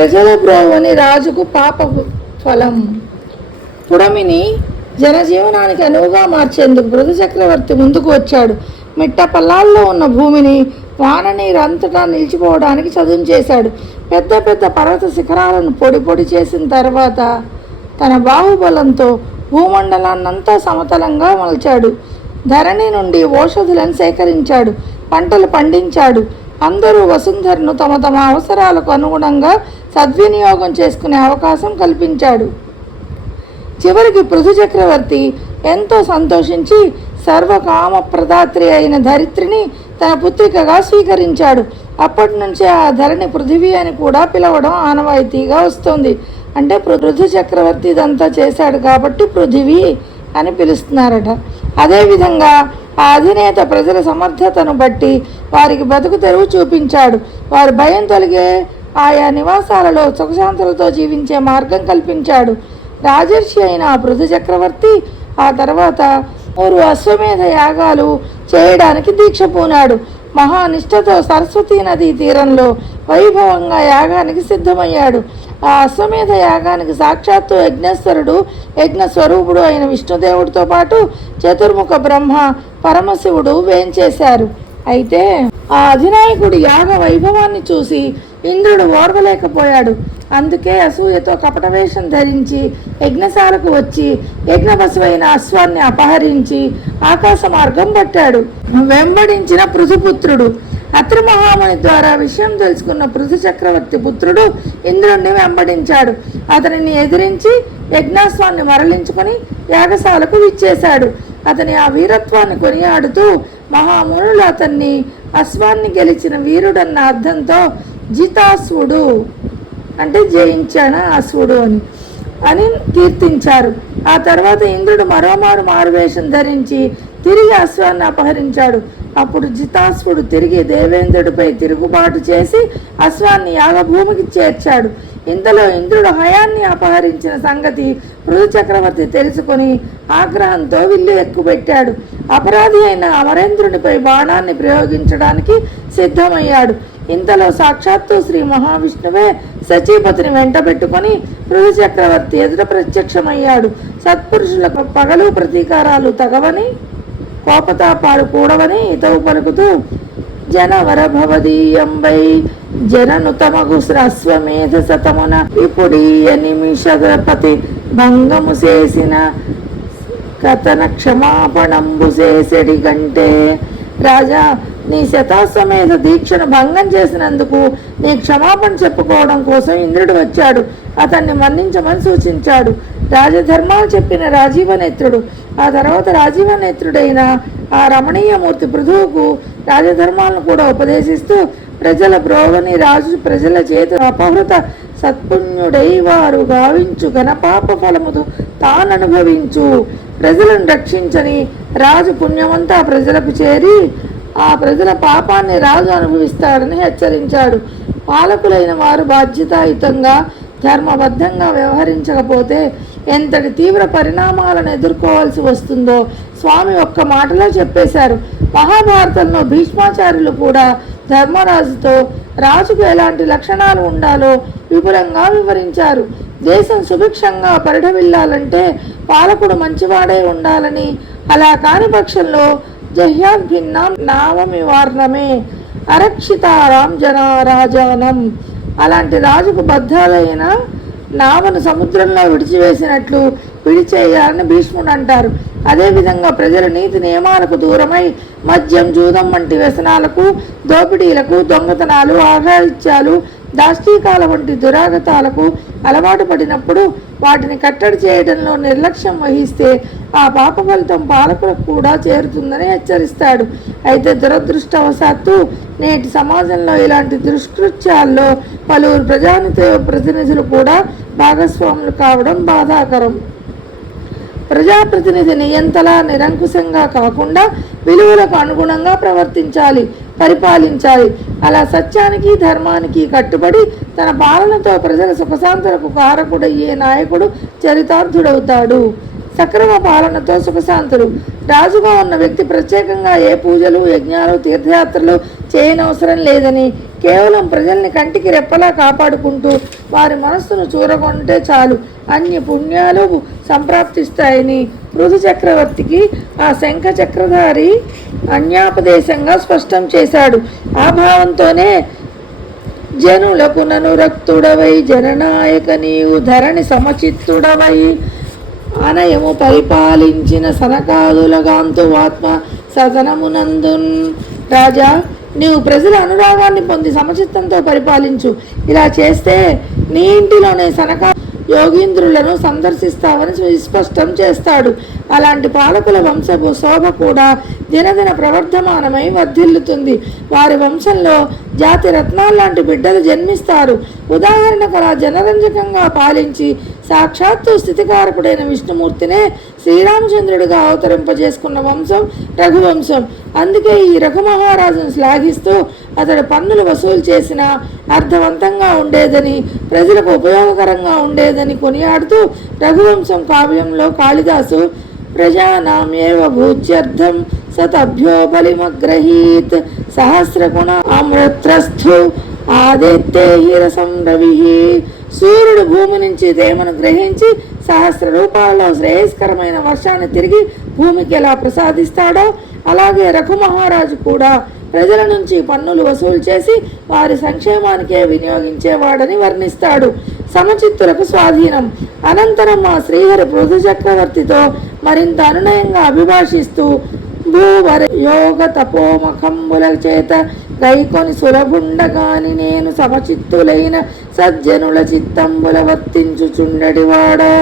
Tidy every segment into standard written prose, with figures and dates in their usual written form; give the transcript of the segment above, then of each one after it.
ప్రజల బ్రోవని రాజుకు పాప ఫలం. పుడమిని జనజీవనానికి అనువుగా మార్చేందుకు పృథు చక్రవర్తి ముందుకు వచ్చాడు. మిట్ట పల్లాల్లో ఉన్న భూమిని వాన నీరు అంతటా నిలిచిపోవడానికి చదును చేశాడు. పెద్ద పెద్ద పర్వత శిఖరాలను పొడి పొడి చేసిన తర్వాత తన బాహుబలంతో భూమండలాన్నంతా సమతలంగా మలచాడు. ధరణి నుండి ఓషధులను సేకరించాడు. పంటలు పండించాడు. అందరూ వసుంధరను తమ తమ అవసరాలకు అనుగుణంగా సద్వినియోగం చేసుకునే అవకాశం కల్పించాడు. చివరికి పృథు చక్రవర్తి ఎంతో సంతోషించి సర్వకామ ప్రదాత్రి అయిన ధరిత్రిని తన పుత్రికగా స్వీకరించాడు. అప్పటి నుంచే ఆ ధరణి పృథివీ అని కూడా పిలవడం ఆనవాయితీగా వస్తుంది. అంటే పృథు చక్రవర్తి ఇదంతా చేశాడు కాబట్టి పృథివీ అని పిలుస్తున్నారట. అదేవిధంగా ఆ అధినేత ప్రజల సమర్థతను బట్టి వారికి బతుకు తెరువు చూపించాడు. వారి భయం తొలగే ఆయా నివాసాలలో సుఖశాంతులతో జీవించే మార్గం కల్పించాడు. రాజర్షి అయిన పృథు చక్రవర్తి ఆ తర్వాత 3 అశ్వమేధ యాగాలు చేయడానికి దీక్ష పూనాడు. మహానిష్టతో సరస్వతీ నదీ తీరంలో వైభవంగా యాగానికి సిద్ధమయ్యాడు. ఆ అశ్వమేధ యాగానికి సాక్షాత్తు యజ్ఞేశ్వరుడు, యజ్ఞస్వరూపుడు అయిన విష్ణుదేవుడితో పాటు చతుర్ముఖ బ్రహ్మ, పరమశివుడు వేంచేశారు. అయితే ఆ అధినాయకుడి యాగ వైభవాన్ని చూసి ఇంద్రుడు ఓర్వలేకపోయాడు. అందుకే అసూయతో కపటవేషం ధరించి యజ్ఞశాలకు వచ్చి యజ్ఞపశువైన అశ్వాన్ని అపహరించి ఆకాశ మార్గం పట్టాడు. వెంబడించిన పృథుపుత్రుడు అత్రి మహాముని ద్వారా విషయం తెలుసుకున్న పృథు చక్రవర్తి పుత్రుడు ఇంద్రుణ్ణి వెంబడించాడు. అతనిని ఎదిరించి యజ్ఞాశ్వాన్ని మరలించుకొని యాగశాలకు విచ్చేశాడు. అతని ఆ వీరత్వాన్ని కొనియాడుతూ మహామునులు అతన్ని అశ్వాన్ని గెలిచిన వీరుడన్న అర్థంతో జితాశ్వుడు అంటే జయించాన అశ్వుడు అని కీర్తించారు. ఆ తర్వాత ఇంద్రుడు మరోమారు మారువేషం ధరించి తిరిగి అశ్వాన్ని అపహరించాడు. అప్పుడు జితాశ్వుడు తిరిగి దేవేంద్రుడిపై తిరుగుబాటు చేసి అశ్వాన్ని యాగభూమికి చేర్చాడు. ఇంతలో ఇంద్రుడు హయాన్ని అపహరించిన సంగతి పృథు చక్రవర్తి తెలుసుకొని ఆగ్రహంతో విల్లు ఎక్కుపెట్టాడు. అపరాధి అయిన అమరేంద్రునిపై బాణాన్ని ప్రయోగించడానికి సిద్ధమయ్యాడు. ఇంతలో సాక్షాత్తు శ్రీ మహావిష్ణువే సచీపతిని వెంట పెట్టుకొని పృథు చక్రవర్తి ఎదుట ప్రత్యక్షమయ్యాడు. సత్పురుషులకు పగలు ప్రతీకారాలు తగవని, కోపతాపాలు కూడవని ఇతవు పలుకుతూ జనవర భవదీయంబై జననుతమగు అశ్వమేధ శతమున విపుడీయ నిమిషపతి భంగము చేసిన కథన క్షమాపణంబు చేసెడి గంటే. రాజా, నీ శతాశ్వమేధ దీక్షను భంగం చేసినందుకు నీ క్షమాపణ చెప్పుకోవడం కోసం ఇంద్రుడు వచ్చాడు. అతన్ని మన్నించమని సూచించాడు. రాజధర్మాలు చెప్పిన రాజీవనేత్రుడు ఆ తర్వాత రాజీవనేత్రుడైన ఆ రమణీయమూర్తి పృథువుకు రాజధర్మాలను కూడా ఉపదేశిస్తూ ప్రజల బ్రోవని రాజు ప్రజల చేత అపహృత సత్పుణ్యుడై వారు గావించు ఘనపాప ఫలముదు తాననుభవించు, ప్రజలను రక్షించని రాజు పుణ్యమంతా ప్రజలకు చేరి ఆ ప్రజల పాపాన్ని రాజు అనుభవిస్తాడని హెచ్చరించాడు. పాలకులైన వారు బాధ్యతాయుతంగా ధర్మబద్ధంగా వ్యవహరించకపోతే ఎంతటి తీవ్ర పరిణామాలను ఎదుర్కోవాల్సి వస్తుందో స్వామి ఒక్క మాటలో చెప్పేశారు. మహాభారతంలో భీష్మాచార్యులు కూడా ధర్మరాజుతో రాజుకు ఎలాంటి లక్షణాలు ఉండాలో విపులంగా వివరించారు. దేశం సుభిక్షంగా పరిఢవిల్లాలంటే పాలకుడు మంచివాడే ఉండాలని, అలా కాని పక్షంలో జహ్యాద్భిన్నాం నావమివార్ణమే అరక్షితారాం జనారాజానం. అలాంటి రాజుకు బద్ధాలైన నావను సముద్రంలో విడిచివేసినట్లు విడిచేయాలని భీష్ముడు అంటారు. అదేవిధంగా ప్రజల నీతి నియమాలకు దూరమై మద్యం, జూదం వంటి వ్యసనాలకు, దోపిడీలకు, దొంగతనాలు, ఆఘాయిత్యాలు, దాష్టీకాల వంటి దురాగతాలకు అలవాటు పడినప్పుడు వాటిని కట్టడి చేయడంలో నిర్లక్ష్యం వహిస్తే ఆ పాప ఫలితం పాలకులకు కూడా చేరుతుందని హెచ్చరిస్తాడు. అయితే దురదృష్టవశాత్తు నేటి సమాజంలో ఇలాంటి దుష్కృత్యాల్లో పలువురు ప్రజాప్రతినిధులు కూడా భాగస్వాములు కావడం బాధాకరం. ప్రజాప్రతినిధి నియంతలా నిరంకుశంగా కాకుండా విలువలకు అనుగుణంగా ప్రవర్తించాలి, పరిపాలించాలి. అలా సత్యానికి, ధర్మానికి కట్టుబడి తన పాలనతో ప్రజల సుఖశాంతులకు కారకుడయ్యే నాయకుడు చరితార్థుడవుతాడు. సక్రమ పాలనతో సుఖశాంతులు. రాజుగా ఉన్న వ్యక్తి ప్రత్యేకంగా ఏ పూజలు, యజ్ఞాలు, తీర్థయాత్రలు చేయనవసరం లేదని, కేవలం ప్రజల్ని కంటికి రెప్పలా కాపాడుకుంటూ వారి మనస్సును చూరగొంటే చాలు అన్ని పుణ్యాలు సంప్రాప్తిస్తాయని పృథు చక్రవర్తికి ఆ శంఖ చక్రధారి అన్యాపదేశంగా స్పష్టం చేశాడు. ఆ భావంతోనే జనులకు ననురక్తుడవై జననాయక నీవు ధరణి సమచిత్తుడవై అనయము పరిపాలించిన సనకాదులగాంతు ఆత్మ సదనమునందున్. రాజా, నీవు ప్రజల అనురాగాన్ని పొంది సమచిత్తంతో పరిపాలించు. ఇలా చేస్తే నీ ఇంటిలోనే సనకా యోగీంద్రులను సందర్శిస్తావని స్పష్టం చేస్తాడు. అలాంటి పాలకుల వంశపు శోభ కూడా దినదిన ప్రవర్ధమానమై వర్ధిల్లుతుంది. వారి వంశంలో జాతి రత్నాల్లాంటి బిడ్డలు జన్మిస్తారు. ఉదాహరణకు అలా జనరంజకంగా పాలించి సాక్షాత్తు స్థితికారకుడైన విష్ణుమూర్తినే శ్రీరామచంద్రుడిగా అవతరింపజేసుకున్న వంశం రఘువంశం. అందుకే ఈ రఘుమహారాజును శ్లాఘిస్తూ అతడు పన్నులు వసూలు చేసిన అర్థవంతంగా ఉండేదని, ప్రజలకు ఉపయోగకరంగా ఉండేదని కొనియాడుతూ రఘువంశం కావ్యంలో కాళిదాసు ప్రజానామేవ భూత్యర్థం సతభ్యో బలిమగ్రహీత్ సహస్రగుణ అమృత్రస్థు ఆదిత్యే రసం రవి. సూర్యుడు భూమి నుంచి తేమను గ్రహించి సహస్ర రూపాలలో శ్రేయస్కరమైన వర్షాన్ని తిరిగి భూమికి ఎలా ప్రసాదిస్తాడో అలాగే రఘు మహారాజు కూడా ప్రజల నుంచి పన్నులు వసూలు చేసి వారి సంక్షేమానికే వినియోగించేవాడని వర్ణిస్తాడు. సమచిత్తులకు స్వాధీనం. అనంతరం ఆ శ్రీహరి పృథు చక్రవర్తితో మరింత అనునయంగా అభిభాషిస్తూ భూవర యోగ తపోమఖంబుల చేత గైకొని సులభుండగాని నేను సమచిత్తులైన సజ్జనుల చిత్తంబుల వర్తించుచుండడివాడా.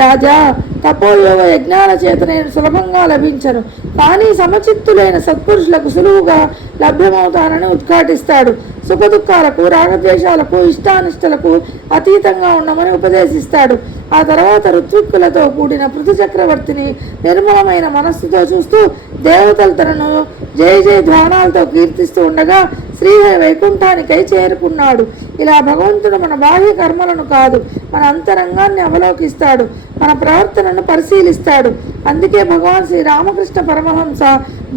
రాజా, తపోయోగ యజ్ఞాల చేత నేను సులభంగా లభించను, కానీ సమచిత్తులైన సత్పురుషులకు సులువుగా లభ్యమవుతానని ఉద్ఘాటిస్తాడు. సుఖదుఖాలకు, రాగద్వేషాలకు, ఇష్టానిష్టలకు అతీతంగా ఉండమని ఉపదేశిస్తాడు. ఆ తర్వాత ఋత్విక్కులతో కూడిన పృథు చక్రవర్తిని నిర్మలమైన మనస్సుతో చూస్తూ దేవతలు తనను జయ జయ ధ్వానాలతో కీర్తిస్తూ ఉండగా శ్రీహరి వైకుంఠానికై చేరుకున్నాడు. ఇలా భగవంతుడు మన బాహ్య కర్మలను కాదు, మన అంతరంగాన్ని అవలోకిస్తాడు, మన ప్రవర్తనను పరిశీలిస్తాడు. అందుకే భగవాన్ శ్రీ రామకృష్ణ పరమహంస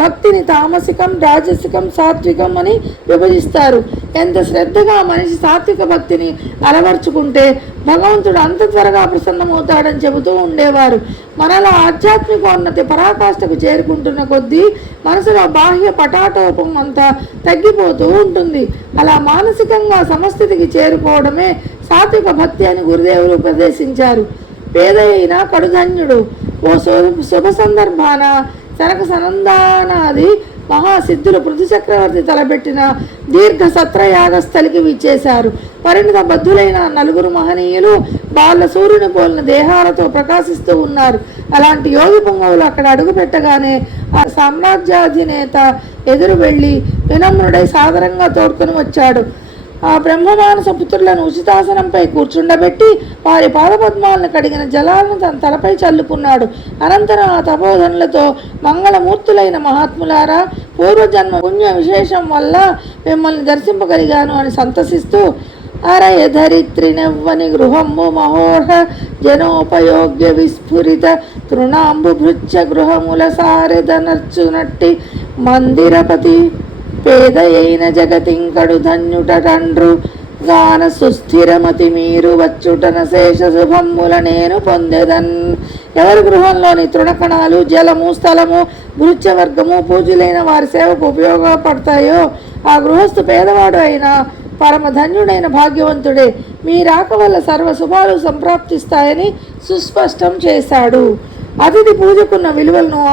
భక్తిని తామసికం, రాజసికం, సాత్వికం అని విభజిస్తారు. ఎంత శ్రద్ధగా మనిషి సాత్విక భక్తిని అలవర్చుకుంటే భగవంతుడు అంత త్వరగా ప్రసన్నమవుతాడని చెబుతూ ఉండేవారు. మనలో ఆధ్యాత్మికోన్నతి పరాకాష్ఠకు చేరుకుంటున్న కొద్దీ మనసులో బాహ్య పటాటోపం అంతా తగ్గిపోతూ ఉంటుంది. అలా మానసికంగా సమస్థితికి చేరుకోవడమే సాత్విక భక్తి అని గురుదేవులు ఉపదేశించారు. పేద అయినా కడుధన్యుడు. ఓ శుభ సందర్భాన తనకు సనందానాది మహాసిద్ధులు పృథు చక్రవర్తి తలబెట్టిన దీర్ఘ సత్రయాగస్థలికి విచ్చేశారు. పరిణిత బద్ధులైన నలుగురు మహనీయులు బాల సూర్యుని పోలిన దేహాలతో ప్రకాశిస్తూ ఉన్నారు. అలాంటి యోగి పొంగవులు అక్కడ అడుగు పెట్టగానే ఆ సామ్రాజ్యాధినేత ఎదురు వెళ్ళి వినమ్రుడై సాదరంగా తోడ్కొని వచ్చాడు. ఆ బ్రహ్మమానస పుత్రులను ఉచితాసనంపై కూర్చుండబెట్టి వారి పాదపద్మాలను కడిగిన జలాలను తన తలపై చల్లుకున్నాడు. అనంతరం ఆ తపోధనులతో మంగళమూర్తులైన మహాత్ములారా, పూర్వజన్మ పుణ్య విశేషం వల్ల మిమ్మల్ని దర్శింపగలిగాను అని సంతసిస్తూ అరయ ధరిత్రినవ్వని గృహము మహోహ జనోపయోగ్య విస్ఫురిత తృణాంబు భృత్య గృహముల సారెదనర్చునట్టి మందిరపతి పేదయైన జగతింకడు ధన్యుట తండ్రు గాన సుస్థిరమతి మీరు వచ్చుటన శేష శుభమ్ముల నేను పొందెదన్. ఎవరి గృహంలోని తృణకణాలు, జలము, స్థలము, భృత్యవర్గము పూజలైన వారి సేవకు ఉపయోగపడతాయో ఆ గృహస్థు పేదవాడు అయినా పరమధన్యుడైన భాగ్యవంతుడే. మీ రాక వల్ల సర్వ శుభాలు సంప్రాప్తిస్తాయని సుస్పష్టం చేశాడు. అతిథి పూజకున్న విలువలను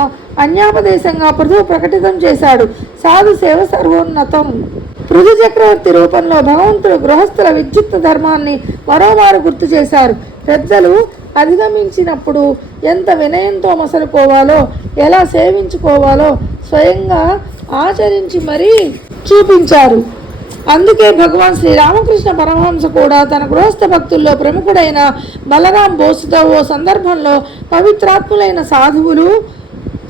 అన్యాపదేశంగా పృథువు ప్రకటితం చేశాడు. సాధు సేవ సర్వోన్నతం. పృథు చక్రవర్తి రూపంలో భగవంతుడు గృహస్థుల విద్యుక్త ధర్మాన్ని మరోమారు గుర్తు చేశారు. పెద్దలు అధిగమించినప్పుడు ఎంత వినయంతో మసలుకోవాలో, ఎలా సేవించుకోవాలో స్వయంగా ఆచరించి మరీ చూపించారు. అందుకే భగవాన్ శ్రీరామకృష్ణ పరమహంస కూడా తన గృహస్థ భక్తుల్లో ప్రముఖుడైన బలరాం బోసుతో ఓ సందర్భంలో పవిత్రాత్ములైన సాధువులు,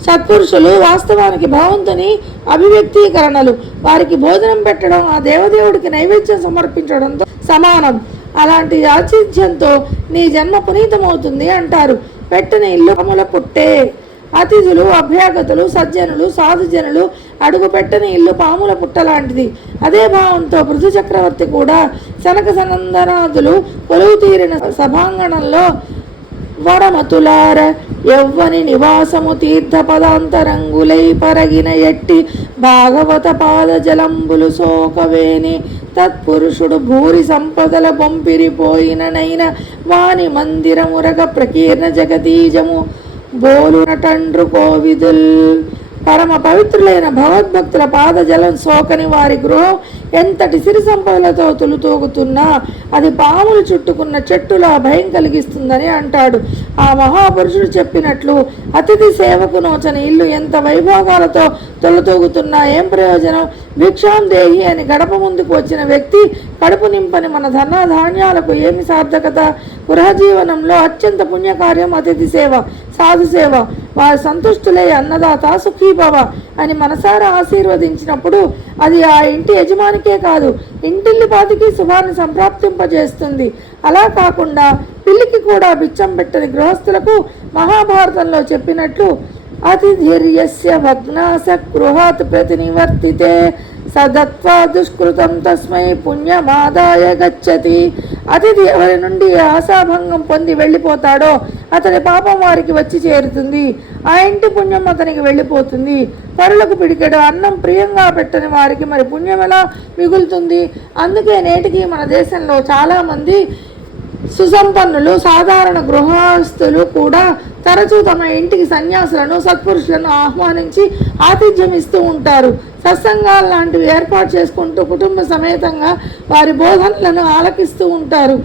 సత్పురుషులు వాస్తవానికి భగవంతుని అభివ్యక్తీకరణలు, వారికి భోజనం పెట్టడం ఆ దేవదేవుడికి నైవేద్యం సమర్పించడంతో సమానం. అలాంటి ఆతిథ్యంతో నీ జన్మ పునీతమవుతుంది అంటారు. పెట్టని ఇల్లు పాముల పుట్టే. అతిథులు, అభ్యాగతులు, సజ్జనులు, సాధుజనులు అడుగు పెట్టని ఇల్లు పాముల పుట్ట లాంటిది. అదే భావంతో పృథు చక్రవర్తి కూడా సనక సనందనాదులు కొలువు తీరిన సభాంగణంలో వరమతులార యవ్వని నివాసము తీర్థ పదాంతరంగులై పరగిన ఎట్టి భాగవత పాద జలంబులు సోకవేని తత్పురుషుడు భూరి సంపదల బొంపిరిపోయిననైన వాని మందిరమురగ ప్రకీర్ణ జగదీజము బోలున టండ్రు కోవిదుల్. పరమ పవిత్రులైన భగవద్భక్తుల పాదజలం సోకని వారి గృహం ఎంతటి సిరి సంపదలతో తులుతూగుతున్నా అది పాములు చుట్టుకున్న చెట్టులా భయం కలిగిస్తుందని అంటాడు. ఆ మహాపురుషుడు చెప్పినట్లు అతిథి సేవకు నోచని ఇల్లు ఎంత వైభోగాలతో తొలతూగుతున్నా ఏం ప్రయోజనం? భిక్షాం దేహి అని గడప ముందుకు వచ్చిన వ్యక్తి కడుపు నింపని మన ధనాధాన్యాలకు ఏమి సార్థకత? గృహజీవనంలో అత్యంత పుణ్యకార్యం అతిథి సేవ, సాధు సేవ. వారి సంతుష్టులై అన్నదాత సుఖీభవ అని మనసారా ఆశీర్వదించినప్పుడు అది ఆ ఇంటి యజమానికే కాదు, ఇంటిల్లిపాతికి శుభాన్ని సంప్రాప్తింపజేస్తుంది. అలా కాకుండా పిల్లికి కూడా బిచ్చం పెట్టని గృహస్థులకు మహాభారతంలో చెప్పినట్లు అతిధీర్యస్య భగ్నాస గృహాత్ ప్రతినివర్తితే సదత్వా దుష్కృతం తస్మై పుణ్యమాదాయ గచ్చతి. అతిథి ఎవరి నుండి ఆశాభంగం పొంది వెళ్ళిపోతాడో అతని పాపం వారికి వచ్చి చేరుతుంది, ఆ ఇంటి పుణ్యం అతనికి వెళ్ళిపోతుంది. పరులకు పిడికెడు అన్నం ప్రియంగా పెట్టని వారికి మరి పుణ్యం ఎలా మిగులుతుంది? అందుకే నేటికి మన దేశంలో చాలామంది సుసంపన్నులు, సాధారణ గృహస్థులు కూడా తరచూ తమ ఇంటికి సన్యాసులను, సత్పురుషులను ఆహ్వానించి ఆతిథ్యం ఇస్తూ ఉంటారు. సత్సంగాలు లాంటివి ఏర్పాటు చేసుకుంటూ కుటుంబ సమేతంగా వారి బోధనలను ఆలకిస్తూ ఉంటారు.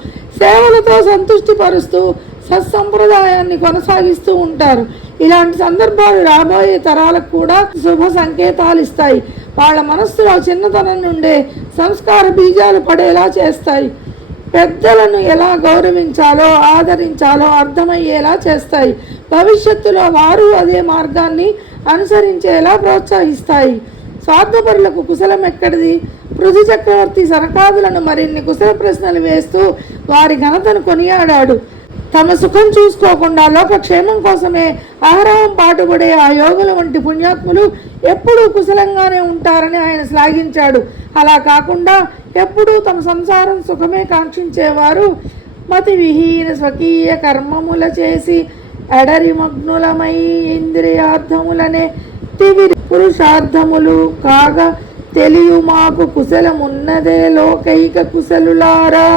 సేవలతో సంతృష్టి పరుస్తూ సత్సంప్రదాయాన్ని కొనసాగిస్తూ ఉంటారు. ఇలాంటి సందర్భాలు రాబోయే తరాలకు కూడా శుభ సంకేతాలు ఇస్తాయి. వాళ్ళ మనస్సులో చిన్నతనం నుండే సంస్కార బీజాలు పడేలా చేస్తాయి. పెద్దలను ఎలా గౌరవించాలో, ఆదరించాలో అర్థమయ్యేలా చేస్తాయి. భవిష్యత్తులో వారు అదే మార్గాన్ని అనుసరించేలా ప్రోత్సహిస్తాయి. స్వార్థపరులకు కుశలం ఎక్కడిది? పృథు చక్రవర్తి సనకాదులను మరిన్ని కుశల ప్రశ్నలు వేస్తూ వారి ఘనతను కొనియాడాడు. తమ సుఖం చూసుకోకుండా లోకక్షేమం కోసమే ఆహారం పాటుపడే ఆ యోగుల వంటి పుణ్యాత్ములు ఎప్పుడూ కుశలంగానే ఉంటారని ఆయన శ్లాఘించాడు. అలా కాకుండా ఎప్పుడూ తమ సంసారం సుఖమే కాంక్షించేవారు మతి విహీన స్వకీయ కర్మముల చేసి ఎడరి మగ్నులమై ఇంద్రియార్థములనే తివిరి పురుషార్థములు కాగా తెలియు మాకు కుశలమున్నదే లోకైక కుశలులారా.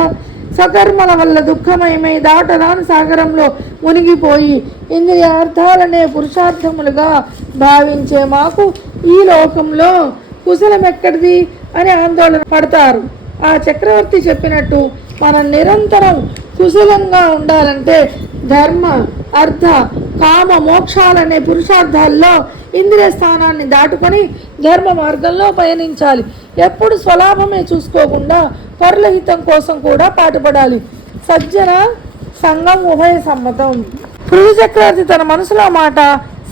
సకర్మల వల్ల దుఃఖమయమై దాటరాని సాగరంలో మునిగిపోయి ఇంద్రియార్థాలనే పురుషార్థములుగా భావించే మాకు ఈ లోకంలో కుశలమెక్కడిది అని ఆందోళన పడతారు. ఆ చక్రవర్తి చెప్పినట్టు మనం నిరంతరం కుశలంగా ఉండాలంటే ధర్మ, అర్థ, కామ, మోక్షాలనే పురుషార్థాల్లో ఇంద్రియ స్థానాన్ని దాటుకొని ధర్మ మార్గంలో పయనించాలి. ఎప్పుడు స్వలాభమే చూసుకోకుండా పరులహితం కోసం కూడా పాటుపడాలి. సజ్జన సంఘం ఉభయ సమ్మతం. పృథు చక్రవర్తి తన మనసులో మాట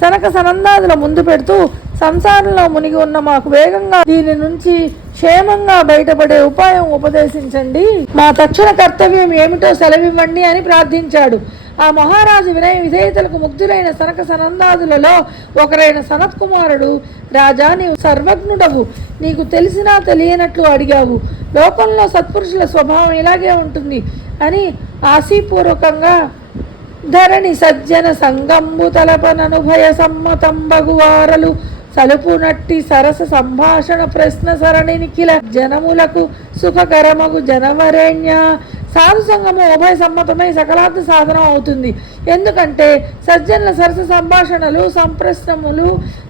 సనక సనందాదుల ముందు పెడుతూ సంసారంలో మునిగి ఉన్న మాకు వేగంగా దీని నుంచి క్షేమంగా బయటపడే ఉపాయం ఉపదేశించండి, మా తక్షణ కర్తవ్యం ఏమిటో సెలవివ్వండి అని ప్రార్థించాడు. ఆ మహారాజు వినయ విధేయతలకు ముగ్ధులైన సనక సనందాదులలో ఒకరైన సనత్ కుమారుడు, రాజా నీవు సర్వజ్ఞుడవు, నీకు తెలిసినా తెలియనట్లు అడిగావు. లోకంలో సత్పురుషుల స్వభావం ఇలాగే ఉంటుంది అని ఆశీపూర్వకంగా ధరణి సజ్జన సంగంబు తలపననుభయ సమ్మతంబగువారలు సలుపునట్టి సరస సంభాషణ ప్రశ్న సరణి నిఖిల జనములకు సుఖకరమగు జనవరేణ్య. సాధు సంగము ఉభయ సమ్మతమై సకలార్థ సాధనం అవుతుంది. ఎందుకంటే సజ్జనుల సరస సంభాషణలు, సంప్రశ్నములు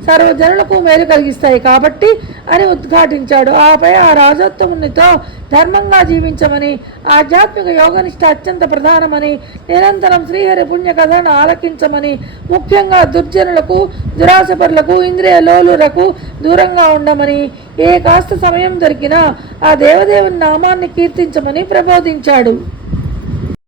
సర్వజనులకు మేలు కలిగిస్తాయి కాబట్టి అని ఉద్ఘాటించాడు. ఆపై ఆ రాజోత్తమునితో ధర్మంగా జీవించమని, ఆధ్యాత్మిక యోగనిష్ట అత్యంత ప్రధానమని, నిరంతరం శ్రీహరి పుణ్య కథను ఆలకించమని, ముఖ్యంగా దుర్జనులకు, దురాశపరులకు, ఇంద్రియ లోలులకు దూరంగా ఉండమని, ఏ కాస్త సమయం దొరికినా ఆ దేవదేవుని నామాన్ని కీర్తించమని ప్రబోధించాడు.